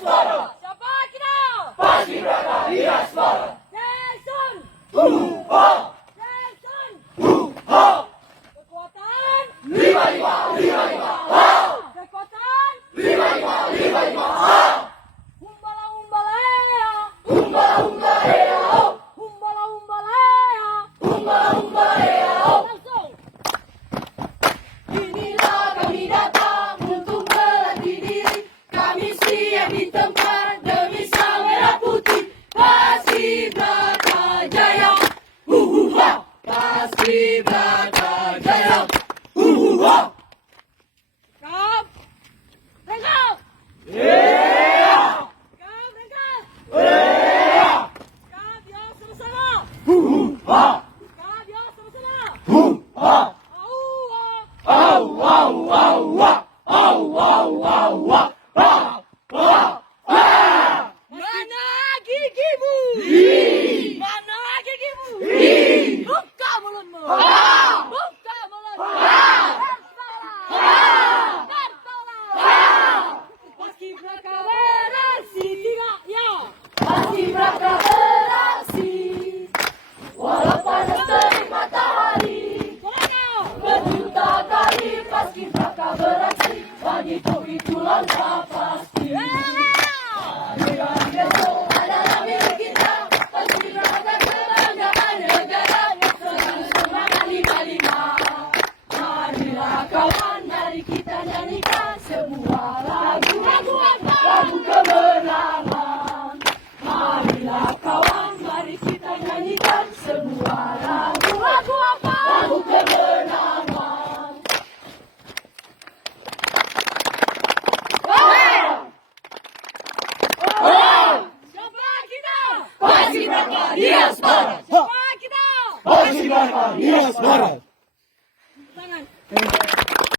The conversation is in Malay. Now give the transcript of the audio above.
Nias Barat. Siapa kita? Paskibraka Nias Barat. Jason. Ha! Jason. Ha! Kekuatan. 5555. Ha! Kekuatan. 5555. Ha! Humbala humbalea. Humbala humbala heo. Humbala humbalea. Humbala humbala heo. Langsung. Inilah kami datang untuk melatih diri. Kami siap di tempat demi sang merah putih. Paskibraka Jaya. Ha! Paskibraka Jaya. Ha! Kap. Rengkap. Yeah! Kap rengkap. Yeah! Kap ya sama-sama. Ha! Kap ya sama-sama. Ha! Au. Au au au au au au au au. Ha! Ha! Ha! Mana gigimu? Hi! Mana gigimu? Hi! Buka mulutmu. Ha! Buka mulutmu. Ha! Bertolah. Bertolah. Paskibraka beraksi tidak ya. Paskibraka beraksi walau panas terik matahari. Selanjutnya. Berjuta kali paskibraka beraksi, bagiku itu langkah pasti. Hari-hari besok adalah milik kita. Paskibraka kebanggaan negara, selalu semangat 55. Marilah kawan, mari kita nyanyikan sebuah lagu. Lagu kemenangan. Marilah kawan, mari kita nyanyikan sebuah lagu. Lagu apa? Lagu kemenangan. Siapa kita? Paskibraka Nias Barat. Siapa kita? Paskibraka Nias Barat. Tangan.